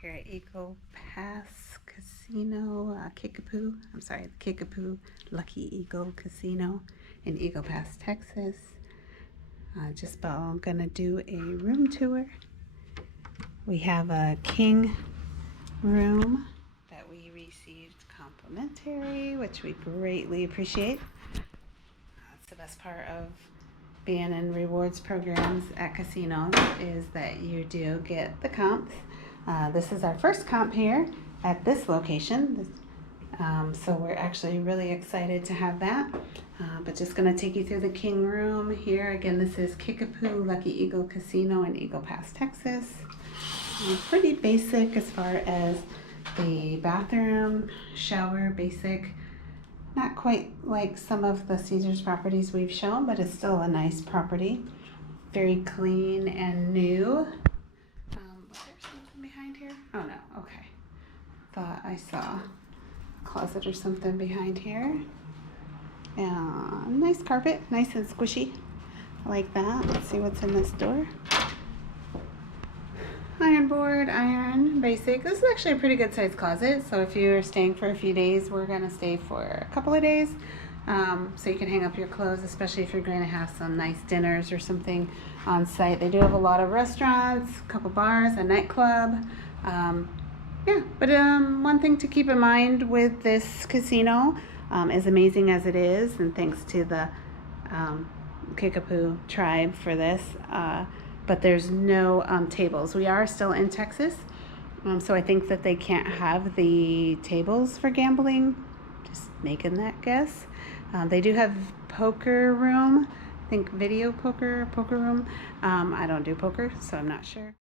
Here at Eagle Pass Casino, Kickapoo, I'm sorry, the Kickapoo Lucky Eagle Casino in Eagle Pass, Texas. Just about gonna do a room tour. We have a king room that we received complimentary, which we greatly appreciate. That's the best part of being in rewards programs at casinos is that you do get the comps. This is our first comp here at this location, so we're actually really excited to have that. But just going to take you through the king room here. Again, this is Kickapoo Lucky Eagle Casino in Eagle Pass, Texas. Pretty basic as far as the bathroom, shower, basic. Not quite like some of the Caesars properties we've shown, but it's still a nice property. Very clean and new. Was there something behind here? Oh no, okay. Thought I saw a closet or something behind here. Nice carpet, nice and squishy. I like that. Let's see what's in this door. Iron board, iron, basic. This is actually a pretty good sized closet. So if you're staying for a few days, we're gonna stay for a couple of days. So you can hang up your clothes, especially if you're going to have some nice dinners or something on site. They do have a lot of restaurants, a couple bars, a nightclub. Yeah, but one thing to keep in mind with this casino, as amazing as it is, and thanks to the Kickapoo tribe for this, but there's no tables. We are still in Texas, so I think that they can't have the tables for gambling. Just making that guess. They do have poker room, I think video poker room. I don't do poker, so I'm not sure.